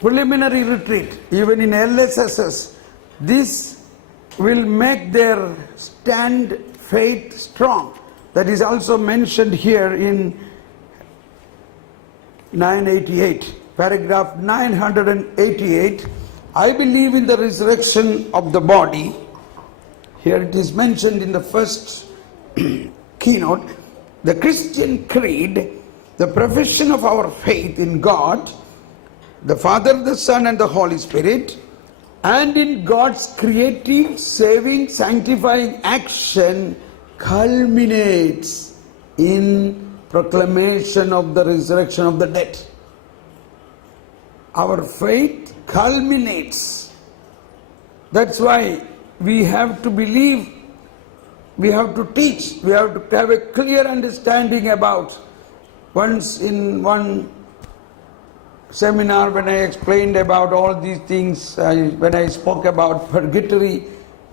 preliminary retreat, even in LSSS, this will make their stand faith strong. That is also mentioned here in 988, paragraph 988. I believe in the resurrection of the body. Here it is mentioned in the first keynote. The Christian creed, the profession of our faith in God, the Father, the Son, and the Holy Spirit, and in God's creative, saving, sanctifying action culminates in proclamation of the resurrection of the dead. Our faith culminates. That's why we have to believe, we have to teach, we have to have a clear understanding about. Once in one seminar when I explained about all these things, when I spoke about purgatory,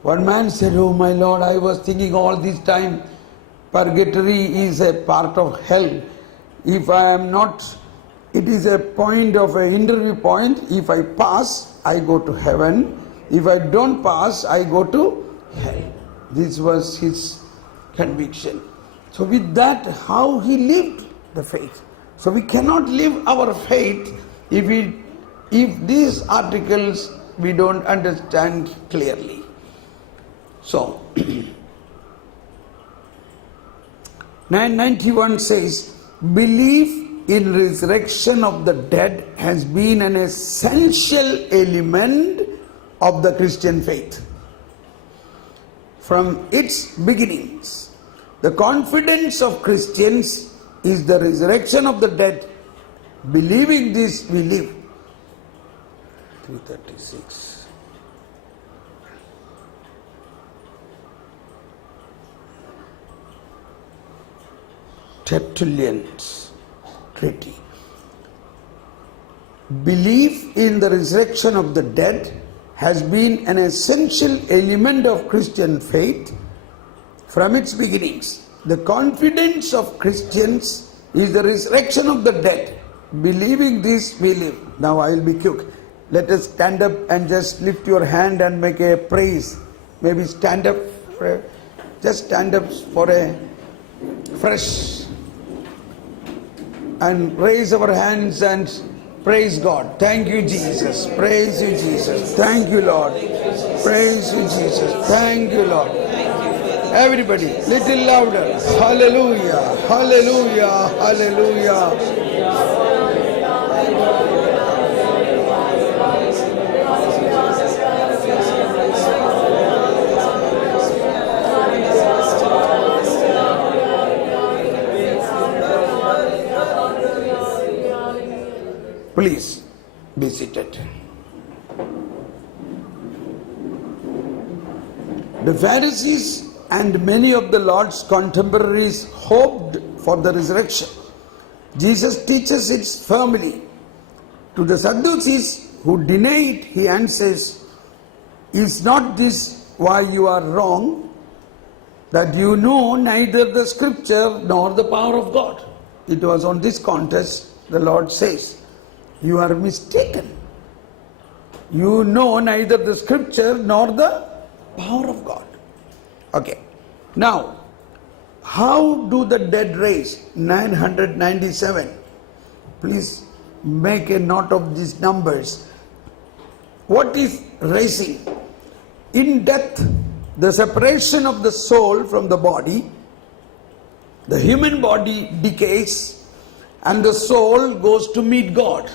one man said, "Oh my Lord, I was thinking all this time, purgatory is a part of hell. If I am not, it is a point of an interview point. If I pass, I go to heaven. If I don't pass, I go to hell." This was his conviction. So with that, how he lived the faith. So we cannot live our faith if these articles we don't understand clearly. So 991 says, belief in resurrection of the dead has been an essential element of the Christian faith. From its beginnings, the confidence of Christians is the resurrection of the dead. Believing this, we live. 336. Tertullian's treaty. Belief in the resurrection of the dead has been an essential element of Christian faith from its beginnings. The confidence of Christians is the resurrection of the dead. Believing this, we live. Now I will be quick. Let us stand up and just lift your hand and make a praise. Maybe stand up, just stand up for a fresh, and raise our hands and praise God. Thank you, Jesus. Praise you, Jesus. Thank you, Lord. Praise you, Jesus. Thank you, Lord. Everybody, little louder. Hallelujah, hallelujah, hallelujah. Please be seated. The Pharisees and many of the Lord's contemporaries hoped for the resurrection. Jesus teaches it firmly. To the Sadducees who deny it, he answers, "Is not this why you are wrong? That you know neither the scripture nor the power of God." It was on this contest the Lord says, "You are mistaken. You know neither the scripture nor the power of God." Okay. Now, how do the dead raise? 997. Please make a note of these numbers. What is raising? In death, the separation of the soul from the body, the human body decays and the soul goes to meet God.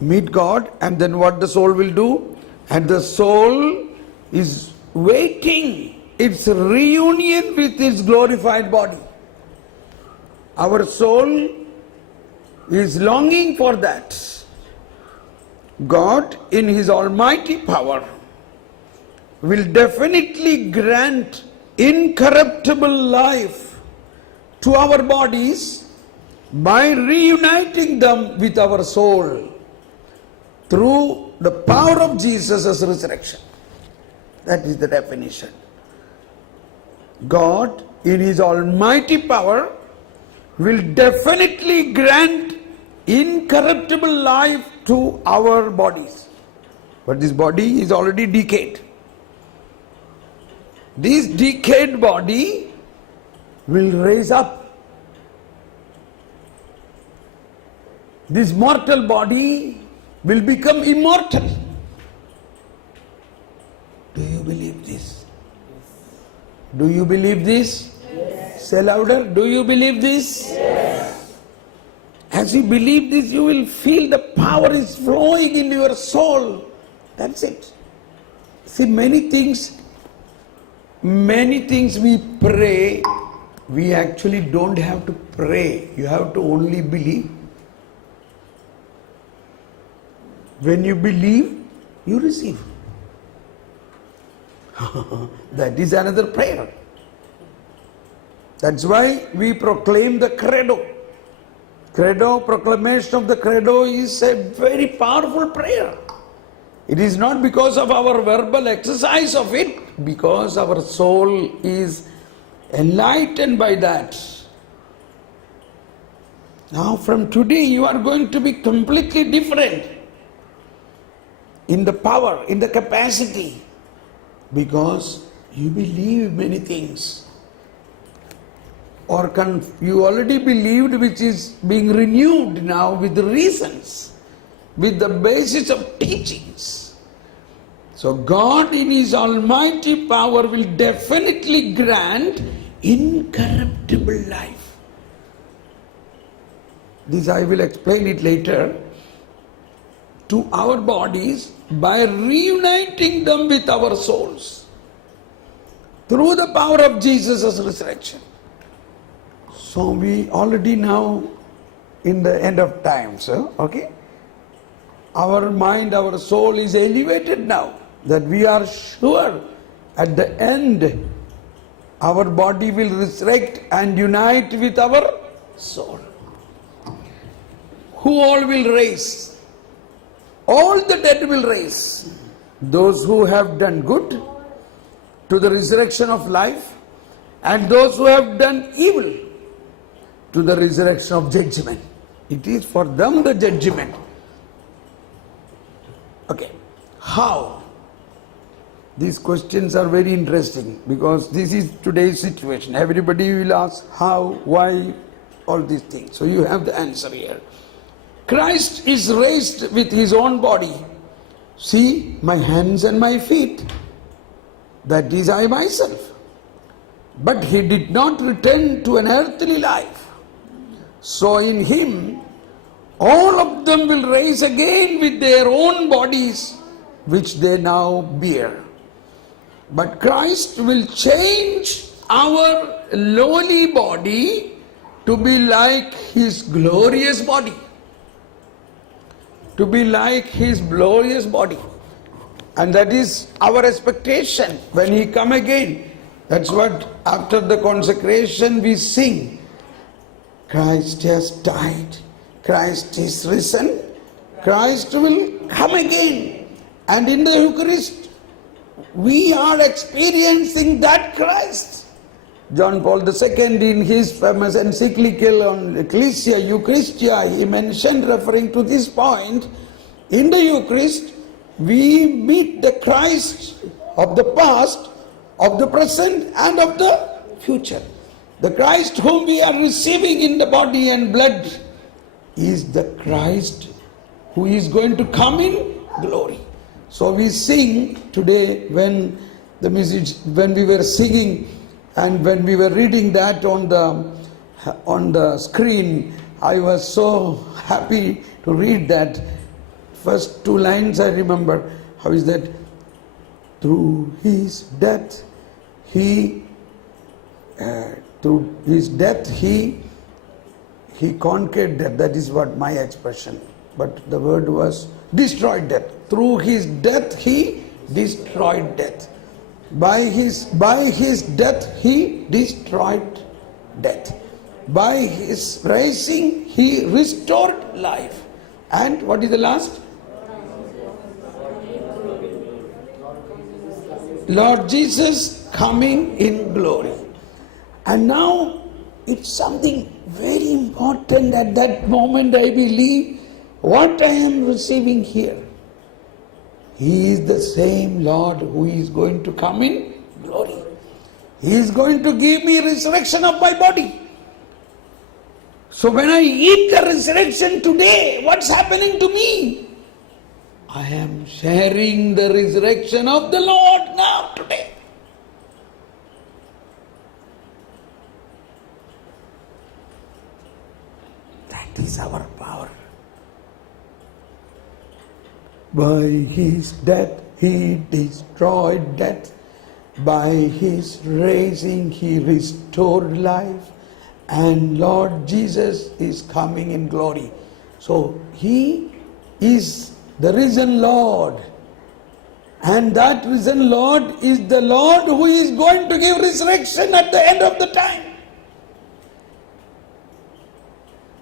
Meet God, and then what the soul will do? And the soul is waiting its reunion with its glorified body. Our soul is longing for that. God, in His almighty power, will definitely grant incorruptible life to our bodies by reuniting them with our soul through the power of Jesus' resurrection. That is the definition. God, in His almighty power, will definitely grant incorruptible life to our bodies. But this body is already decayed. This decayed body will raise up. This mortal body will become immortal. Do you believe this? Do you believe this? Yes. Say louder. Do you believe this? Yes. As you believe this, you will feel the power is flowing in your soul. That's it. See, many things we pray, we actually don't have to pray. You have to only believe. When you believe, you receive. That is another prayer. That's why we proclaim the credo. Credo, proclamation of the credo is a very powerful prayer. It is not because of our verbal exercise of it, because our soul is enlightened by that. Now from today you are going to be completely different in the power, in the capacity, because you believe many things. Or you already believed, which is being renewed now with the reasons, with the basis of teachings. So God in His almighty power will definitely grant incorruptible life. This I will explain it later. To our bodies by reuniting them with our souls through the power of Jesus' resurrection. So we already now in the end of times, okay? Our mind, our soul is elevated now, that we are sure at the end our body will resurrect and unite with our soul. Who all will raise? All the dead will rise. Those who have done good to the resurrection of life, and those who have done evil to the resurrection of judgment. It is for them the judgment. Okay. How? These questions are very interesting because this is today's situation. Everybody will ask how, why, all these things. So you have the answer here. Christ is raised with His own body. See, my hands and my feet. That is I myself. But He did not return to an earthly life. So in Him, all of them will rise again with their own bodies, which they now bear. But Christ will change our lowly body to be like His glorious body. To be like His glorious body. And that is our expectation when He come again. That's what after the consecration we sing. Christ has died. Christ is risen. Christ will come again. And in the Eucharist, we are experiencing that Christ. John Paul II in his famous encyclical on Ecclesia Eucharistia, he mentioned, referring to this point, in the Eucharist, we meet the Christ of the past, of the present, and of the future. The Christ whom we are receiving in the body and blood is the Christ who is going to come in glory. So we sing today when we were singing and when we were reading that on the screen, I was so happy to read that. First two lines I remember. How is that? Through His death, He conquered death. That is what my expression. But the word was destroyed death. Through His death, He destroyed death. By his death, He destroyed death. By His rising, He restored life. And what is the last? Lord Jesus coming in glory. And now it's something very important. important at that moment, I believe, what I am receiving here. He is the same Lord who is going to come in glory. He is going to give me resurrection of my body. So when I eat the resurrection today, what's happening to me? I am sharing the resurrection of the Lord now, today. That is our power. By His death He destroyed death. By His raising He restored life. And Lord Jesus is coming in glory. So He is the risen Lord. And that risen Lord is the Lord who is going to give resurrection at the end of the time.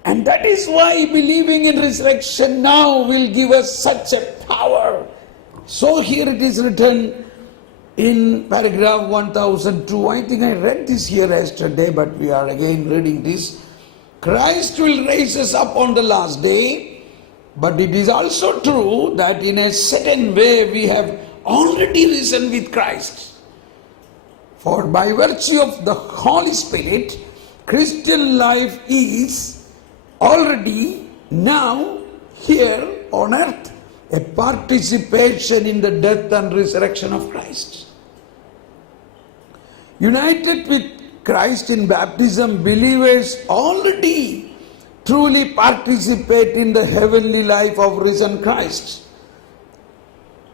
And that is why believing in resurrection now will give us such a power. So here it is written in paragraph 1002. I think I read this here yesterday, but we are again reading this. Christ will raise us up on the last day, but it is also true that in a certain way we have already risen with Christ. For by virtue of the Holy Spirit, Christian life is already now here on earth a participation in the death and resurrection of Christ. United with Christ in baptism, believers already truly participate in the heavenly life of risen Christ.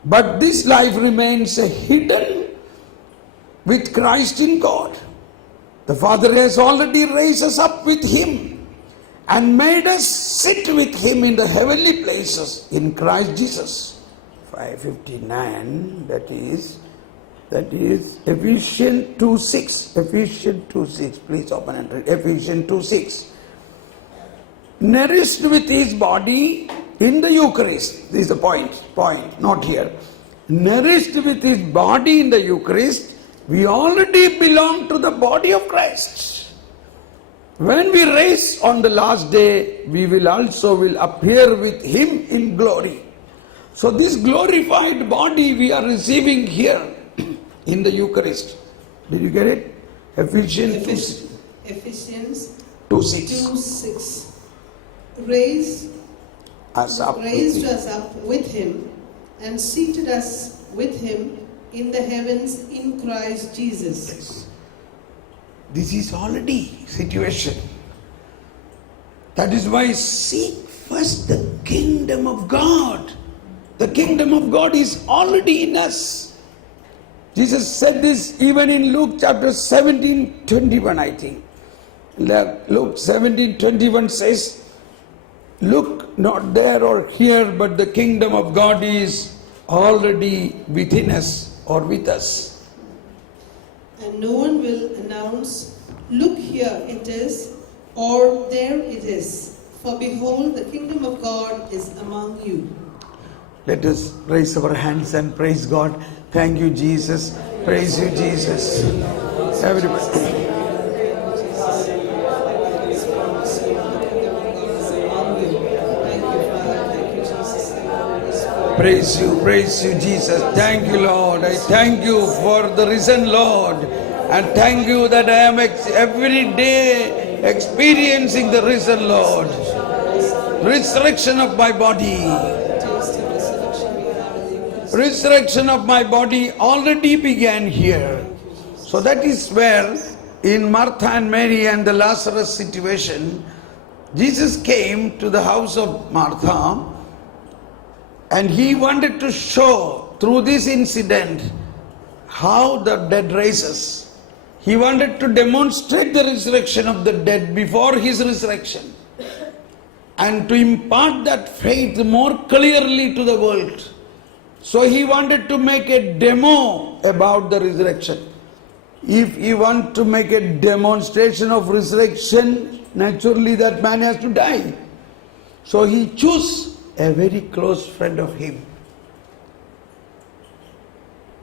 But this life remains hidden with Christ in God. The Father has already raised us up with Him and made us sit with Him in the heavenly places in Christ Jesus. 5:59, that is Ephesians 2:6. Ephesians 2:6. Please open and read. Ephesians 2:6. Nourished with His body in the Eucharist. This is the point, not here. Nourished with His body in the Eucharist, we already belong to the body of Christ. When we rise on the last day, we will appear with Him in glory. So this glorified body we are receiving here in the Eucharist. Did you get it? Ephesians 2:6. Raised us up with Him and seated us with Him in the heavens in Christ Jesus. Yes. This is already situation. That is why seek first the kingdom of God. The kingdom of God is already in us. Jesus said this even in Luke chapter 17:21, I think. Luke 17:21 says, look not there or here, but the kingdom of God is already within us or with us. And no one will announce, look, here it is, or there it is. For behold, the kingdom of God is among you. Let us raise our hands and praise God. Thank you, Jesus. Praise you, Jesus. Everybody. Praise you, Jesus. Thank you, Lord. I thank you for the risen Lord. And thank you that I am every day experiencing the risen Lord. Resurrection of my body. Resurrection of my body already began here. So that is where in Martha and Mary and the Lazarus situation, Jesus came to the house of Martha. And He wanted to show through this incident how the dead rises. He wanted to demonstrate the resurrection of the dead before His resurrection. And to impart that faith more clearly to the world. So He wanted to make a demo about the resurrection. If you want to make a demonstration of resurrection, naturally that man has to die. So He chose a very close friend of Him.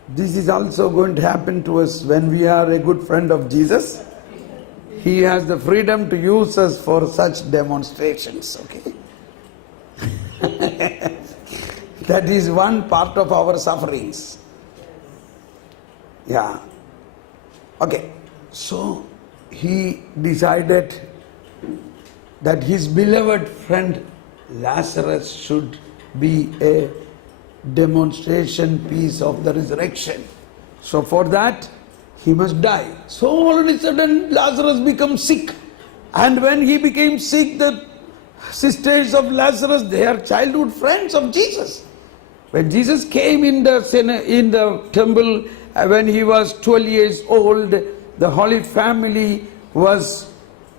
This is also going to happen to us when we are a good friend of Jesus. He has the freedom to use us for such demonstrations. Okay. That is one part of our sufferings. Yeah. Okay. So he decided that his beloved friend Lazarus should be a demonstration piece of the resurrection. So for that, he must die. So all of a sudden, Lazarus becomes sick. And when he became sick, the sisters of Lazarus, they are childhood friends of Jesus. When Jesus came in the temple, when he was 12 years old, the Holy Family was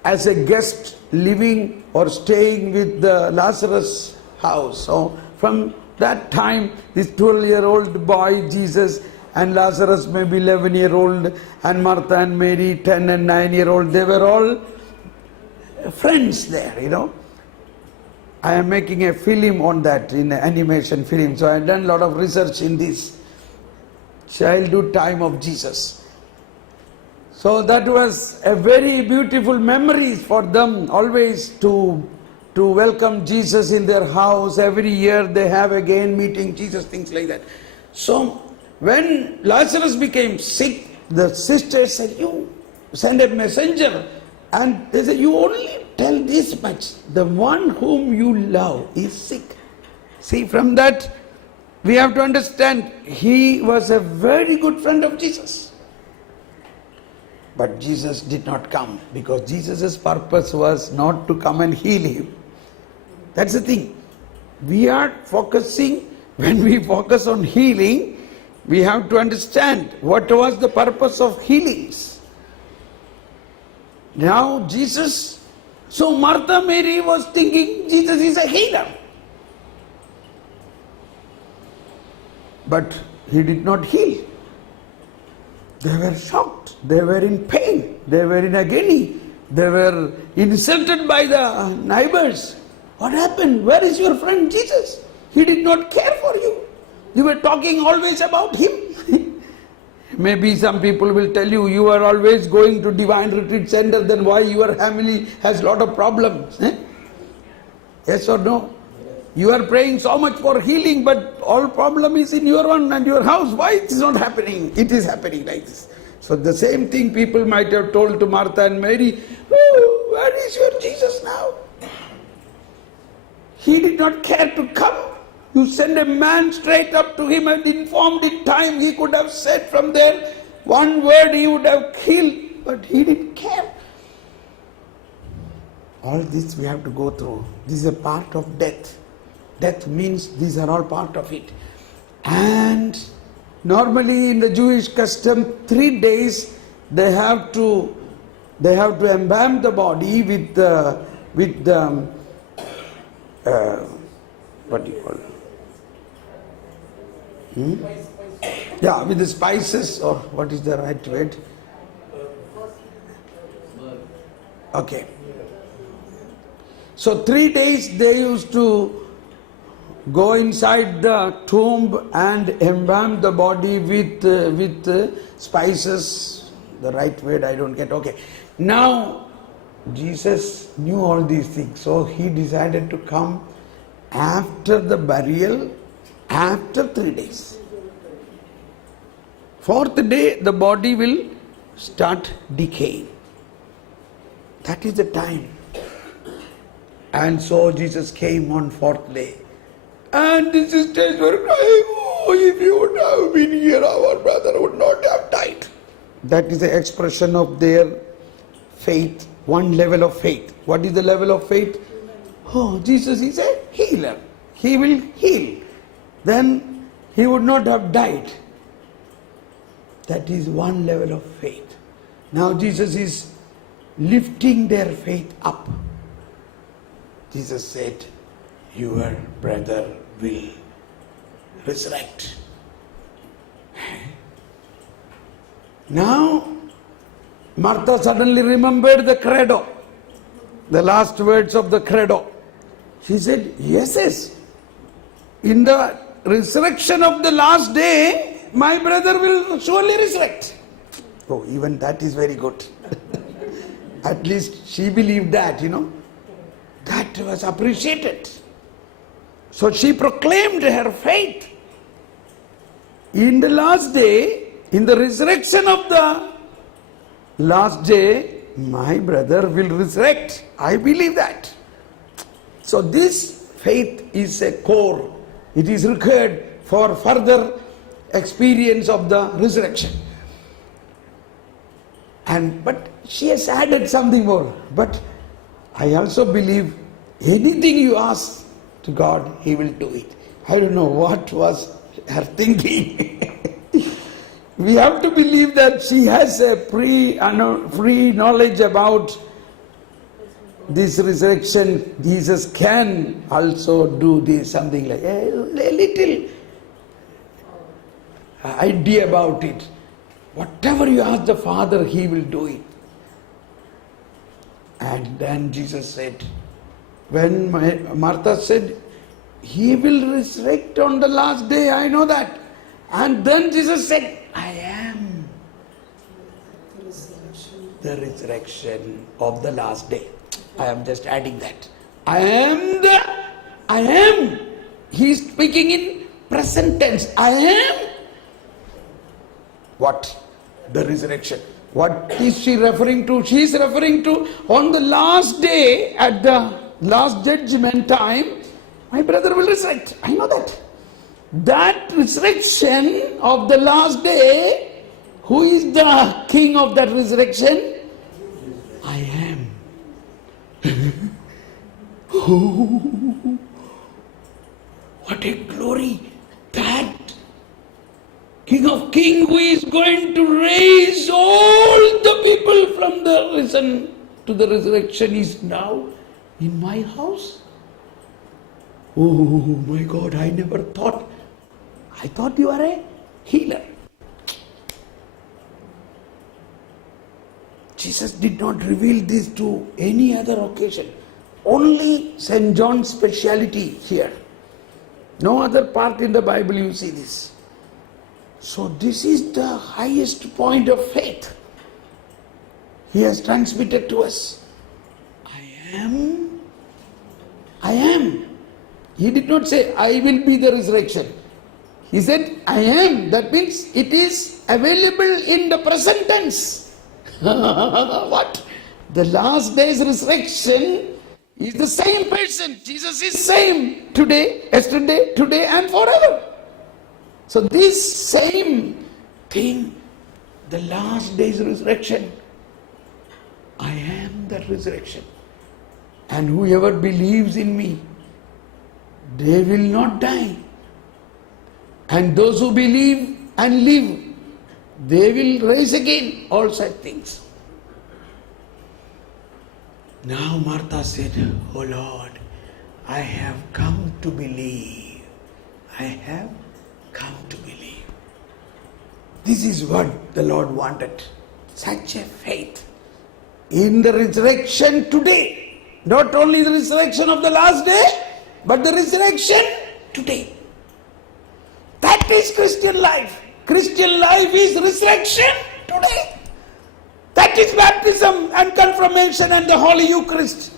as a guest living or staying with the Lazarus house. So from that time, this 12-year-old boy, Jesus, and Lazarus may be 11-year-old, and Martha and Mary, 10 and 9-year-old, they were all friends there, you know. I am making a film on that, in an animation film. So I have done a lot of research in this childhood time of Jesus. So that was a very beautiful memory for them, always to welcome Jesus in their house. Every year they have again meeting Jesus, things like that. So when Lazarus became sick, the sisters said, you send a messenger. And they said, you only tell this much. The one whom you love is sick. See, from that we have to understand he was a very good friend of Jesus. But Jesus did not come because Jesus' purpose was not to come and heal him. That's the thing. We are focusing, when we focus on healing, we have to understand what was the purpose of healings. Now Jesus, so Martha Mary was thinking Jesus is a healer. But he did not heal. They were shocked. They were in pain. They were in agony. They were insulted by the neighbors. What happened? Where is your friend Jesus? He did not care for you. You were talking always about him. Maybe some people will tell you, you are always going to Divine Retreat Center, then why your family has a lot of problems? Yes or no? You are praying so much for healing, but all problem is in your own and your house. Why it is not happening? It is happening like this. So the same thing people might have told to Martha and Mary, oh, where is your Jesus now? He did not care to come. You send a man straight up to him and informed in time. He could have said from there one word, he would have killed, but he didn't care. All this we have to go through. This is a part of death. Death means these are all part of it. And normally in the Jewish custom, 3 days they have to embalm the body with the what do you call it? Yeah, with the spices, or what is the right word? Okay. So 3 days they used to go inside the tomb and embalm the body with spices. The right word I don't get. Okay. Now Jesus knew all these things, so he decided to come after the burial, after 3 days. 4th day the body will start decaying. That is the time. And so Jesus came on 4th day. And the sisters were crying, oh, if you would have been here, our brother would not have died. That is the expression of their faith, one level of faith. What is the level of faith? Oh, Jesus is a healer. He will heal. Then he would not have died. That is one level of faith. Now Jesus is lifting their faith up. Jesus said, your brother will resurrect. Now Martha suddenly remembered the credo, the last words of the credo. She said, yes. In the resurrection of the last day, my brother will surely resurrect. Oh, even that is very good. At least she believed that, That was appreciated. So she proclaimed her faith. In the last day, in the resurrection of the last day, my brother will resurrect. I believe that. So this faith is a core. It is required for further experience of the resurrection. But she has added something more. But I also believe anything you ask to God, He will do it. I don't know what was her thinking. We have to believe that she has a free knowledge about this resurrection. Jesus can also do this, something like a little idea about it. Whatever you ask the Father, He will do it. And then Jesus said, when Martha said, He will resurrect on the last day, I know that. And then Jesus said, I am the resurrection of the last day. I am just adding that. I am. He is speaking in present tense. I am. What? The resurrection. What is she referring to? She is referring to on the last day, at the last judgment time, my brother will resurrect. I know that. That resurrection of the last day, who is the king of that resurrection? I am. Oh, what a glory! That King of Kings who is going to raise all the people from the risen to the resurrection is now in my house. Oh my God, I never thought. I thought you are a healer. Jesus did not reveal this to any other occasion. Only St. John's speciality here. No other part in the Bible you see this. So this is the highest point of faith He has transmitted to us. I am. He did not say, I will be the resurrection. He said, I am. That means it is available in the present tense. What? The last day's resurrection is the same person. Jesus is same today, yesterday, today and forever. So this same thing, the last day's resurrection, I am that resurrection. And whoever believes in me, they will not die. And those who believe and live, they will rise again. All such things. Now Martha said, Oh Lord, I have come to believe. I have come to believe. This is what the Lord wanted. Such a faith in the resurrection today. Not only the resurrection of the last day, but the resurrection today. That is Christian life. Christian life is resurrection today. That is baptism and confirmation and the Holy Eucharist.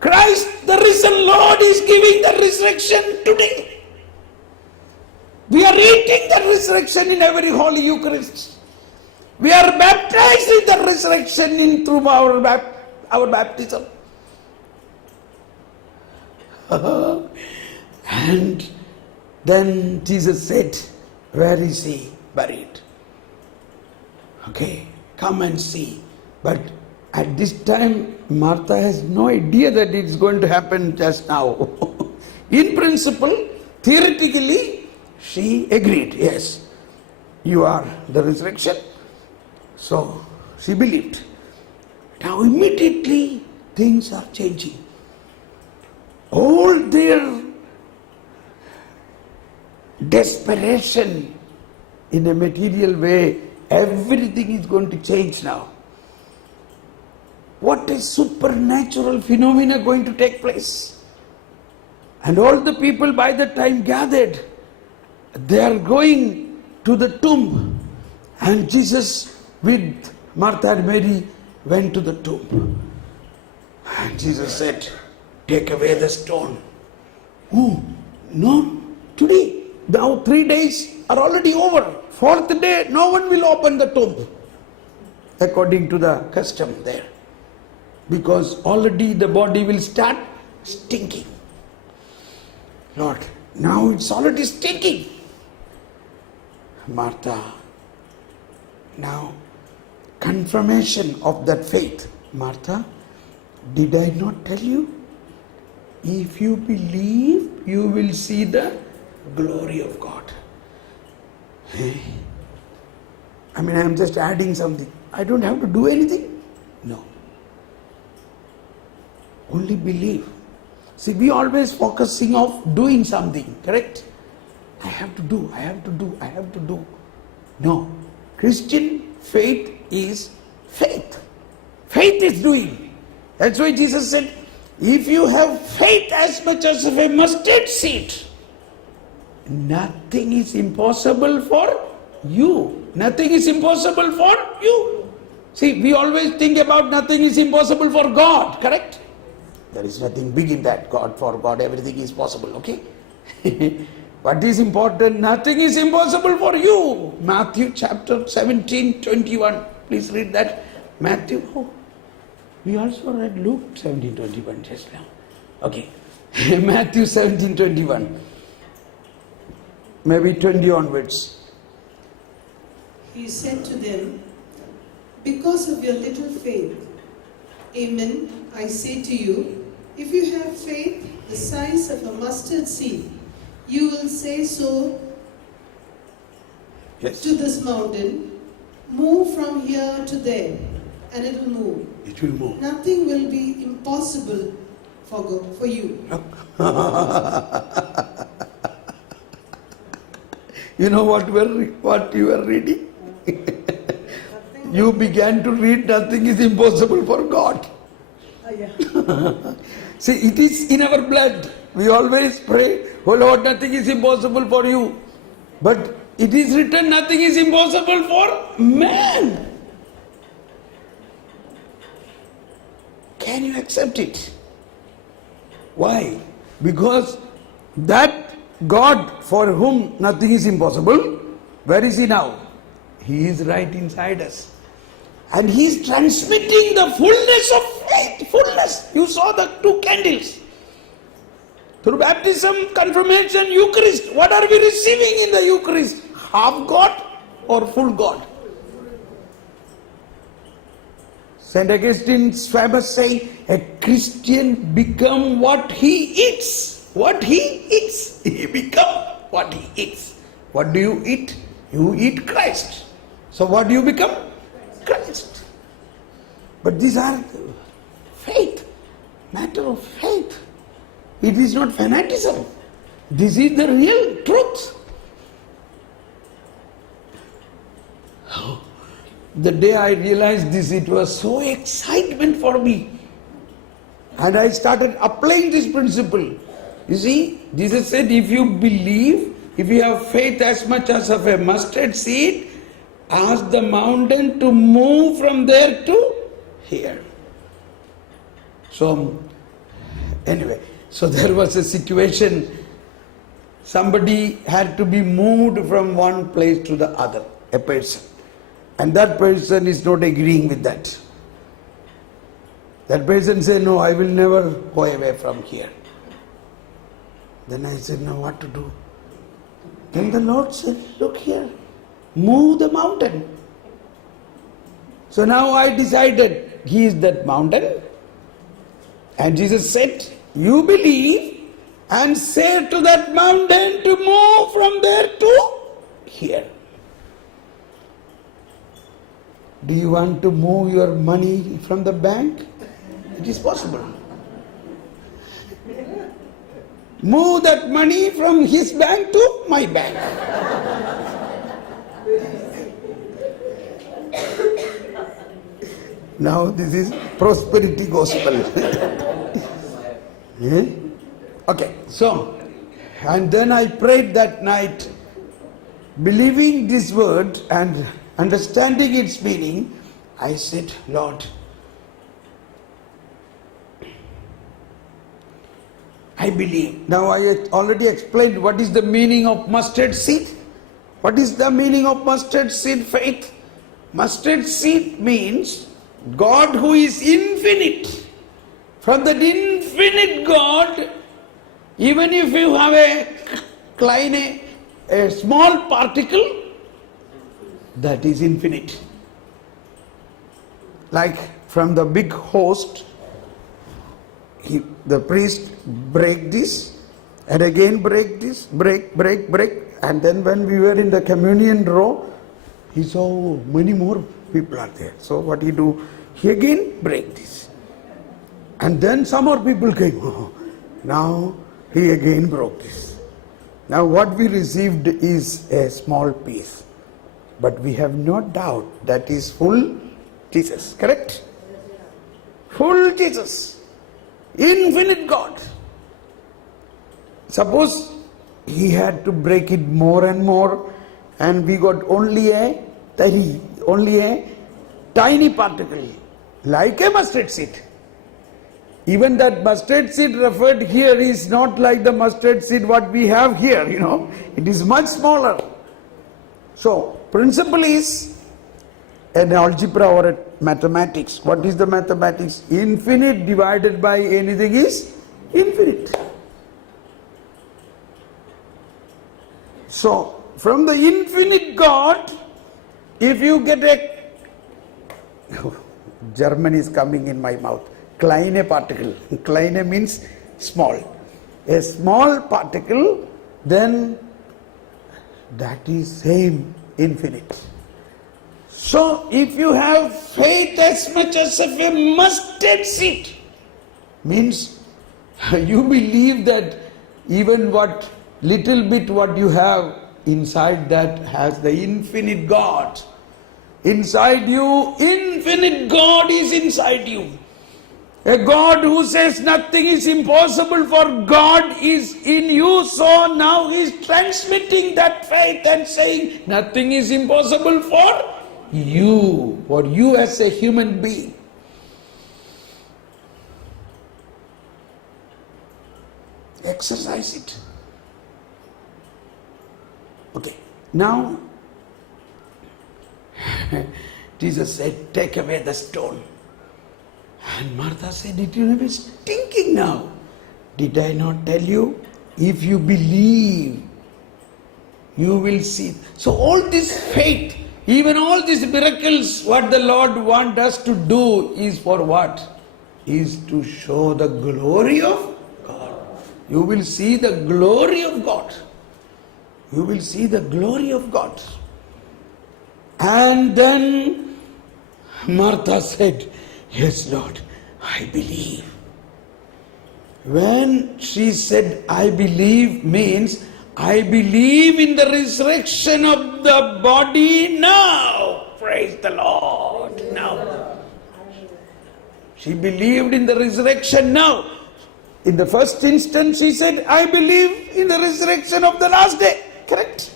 Christ, the risen Lord, is giving the resurrection today. We are eating the resurrection in every Holy Eucharist. We are baptized in the resurrection through our baptism. And then Jesus said, where is he buried? Okay, come and see. But at this time, Martha has no idea that it's going to happen just now. In principle, theoretically, she agreed, yes, you are the resurrection. So she believed. Now immediately things are changing. All their desperation in a material way, everything is going to change now. What a supernatural phenomena going to take place. And all the people by the time gathered, they are going to the tomb. And Jesus with Martha and Mary went to the tomb. And Jesus said, take away the stone. Oh, no, today, now 3 days are already over. Fourth day, no one will open the tomb. According to the custom there. Because already the body will start stinking. Lord, now it's already stinking. Martha, now confirmation of that faith. Martha, did I not tell you? If you believe, you will see the glory of God. Hey. I am just adding something. I don't have to do anything. No. Only believe. See, we always focusing of doing something, correct? I have to do. No. Christian faith is faith. Faith is doing. That's why Jesus said, if you have faith as much as of a mustard seed, nothing is impossible for you. Nothing is impossible for you. See, we always think about nothing is impossible for God, correct? There is nothing big in that. For God, everything is possible, okay? What is important? Nothing is impossible for you. Matthew chapter 17, 21. Please read that. Matthew. Oh, we also read Luke 17, 21 just now. Okay. Matthew 17, 21. Maybe 20 onwards. He said to them, because of your little faith, amen, I say to you, if you have faith the size of a mustard seed, you will say so to this mountain, move from here to there, and it will move. It will move. Nothing will be impossible for you. You know what you were reading? You began to read nothing is impossible for God. See, it is in our blood. We always pray, oh Lord, nothing is impossible for you. But it is written, nothing is impossible for man. Can you accept it? Why? Because that God for whom nothing is impossible, where is He now? He is right inside us. And He is transmitting the fullness of faith. Fullness. You saw the 2 candles. Through baptism, confirmation, Eucharist. What are we receiving in the Eucharist? Half God or full God? St. Augustine's famous saying, a Christian become what he eats. What he eats. He become what he eats. What do you eat? You eat Christ. So what do you become? Christ. But these are faith. Matter of faith. It is not fanaticism. This is the real truth. The day I realized this, it was so excitement for me. And I started applying this principle. You see, Jesus said, if you believe, if you have faith as much as of a mustard seed, ask the mountain to move from there to here. So, anyway, so there was a situation, somebody had to be moved from one place to the other, a person. And that person is not agreeing with that. That person said, no, I will never go away from here. Then I said, now what to do? Then the Lord said, look here, move the mountain. So now I decided, He is that mountain. And Jesus said, you believe and say to that mountain to move from there to here. Do you want to move your money from the bank? It is possible. Move that money from his bank to my bank. Now this is prosperity gospel. Yeah? Okay, so, and then I prayed that night, believing this word and understanding its meaning. I said, Lord, I believe. Now I already explained what is the meaning of mustard seed. What is the meaning of mustard seed faith? Mustard seed means God who is infinite. From that infinite God, even if you have a small particle, that is infinite. Like from the big host, the priest break this and again break this, break. And then when we were in the communion row, he saw many more people are there. So what he do? He again break this. And then some more people came. Oh, now he again broke this. Now what we received is a small piece. But we have no doubt that is full Jesus. Correct? Full Jesus. Infinite God. Suppose he had to break it more and more, and we got only a tiny particle, like a mustard seed. Even that mustard seed referred here is not like the mustard seed what we have here, It is much smaller. So, principle is an algebra or a mathematics. What is the mathematics? Infinite divided by anything is infinite. So, from the infinite God, if you get a German is coming in my mouth. Kleine particle. Kleine means small. A small particle, then that is same infinite. So if you have faith as much as of a mustard seed, means you believe that even what little bit what you have inside that has the infinite God. Inside you, infinite God is inside you. A God who says nothing is impossible for God is in you. So now he is transmitting that faith and saying nothing is impossible for you as a human being. Exercise it. Okay, now Jesus said, take away the stone. And Martha said, it will be stinking now. Did I not tell you? If you believe, you will see. So all this faith, even all these miracles, what the Lord wants us to do is for what? Is to show the glory of God. You will see the glory of God. You will see the glory of God. And then Martha said, yes, Lord, I believe. When she said, I believe, means I believe in the resurrection of the body now. Praise the Lord. Now. She believed in the resurrection now. In the first instance, she said, I believe in the resurrection of the last day. Correct?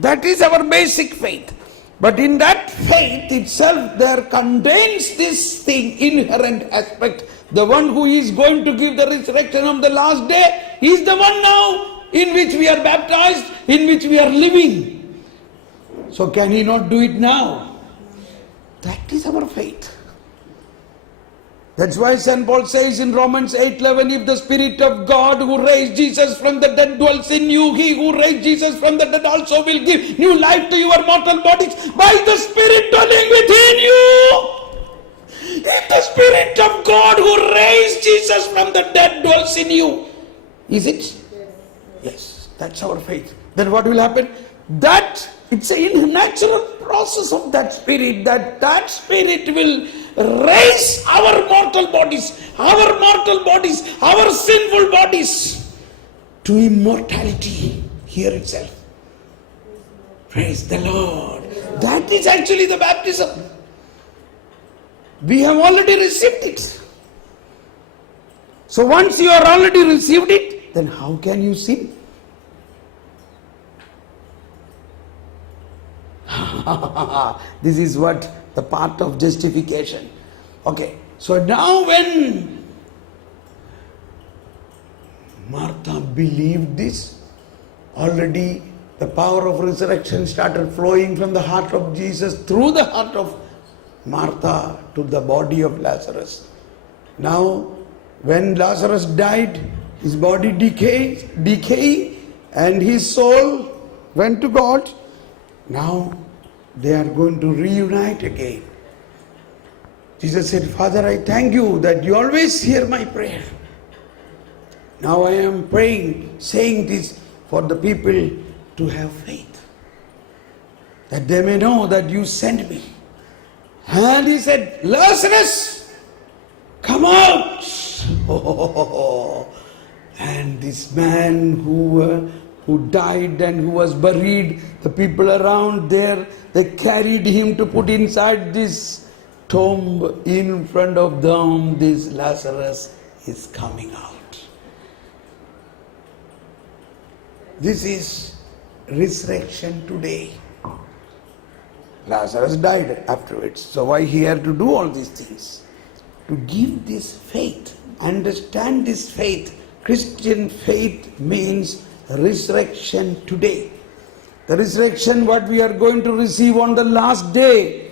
That is our basic faith. But in that faith itself, there contains this thing, inherent aspect. The one who is going to give the resurrection of the last day is the one now in which we are baptized, in which we are living. So can he not do it now? That is our faith. That's why St. Paul says in Romans 8:11, if the Spirit of God who raised Jesus from the dead dwells in you, he who raised Jesus from the dead also will give new life to your mortal bodies by the Spirit dwelling within you. If the Spirit of God who raised Jesus from the dead dwells in you, is it? Yes, that's our faith. Then what will happen? That it's a natural process of that Spirit, that Spirit will raise our mortal bodies, our sinful bodies to immortality here itself. Praise the Lord. That is actually the baptism. We have already received it. So once you are already received it, then how can you sin? This is what the part of justification. Okay, so now when Martha believed this. Already the power of resurrection started flowing from the heart of Jesus through the heart of Martha to the body of Lazarus. Now, when Lazarus died, his body decayed, and his soul went to God. Now they are going to reunite again. Jesus said, Father, I thank you that you always hear my prayer. Now I am praying, saying this for the people to have faith, that they may know that you sent me. And he said, Lazarus, come out. And this man who died and who was buried, the people around there, they carried him to put inside this tomb. In front of them, this Lazarus is coming out. This is resurrection today. Lazarus died afterwards. So why he had to do all these things? To give this faith, understand this faith. Christian faith means resurrection today. The resurrection what we are going to receive on the last day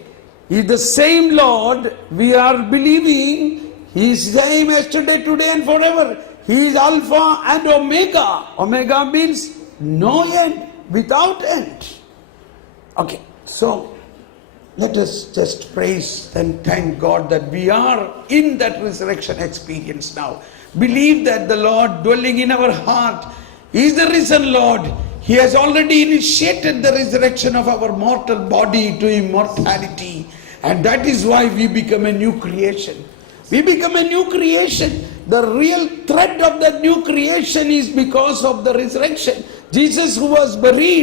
is the same Lord we are believing. He is same yesterday, today and forever. He is Alpha and Omega. Omega means no end, without end. Okay, so let us just praise and thank God that we are in that resurrection experience now. Believe that the Lord dwelling in our heart is the risen Lord. He has already initiated the resurrection of our mortal body to immortality. And that is why we become a new creation. We become a new creation. The real thread of that new creation is because of the resurrection. Jesus, who was buried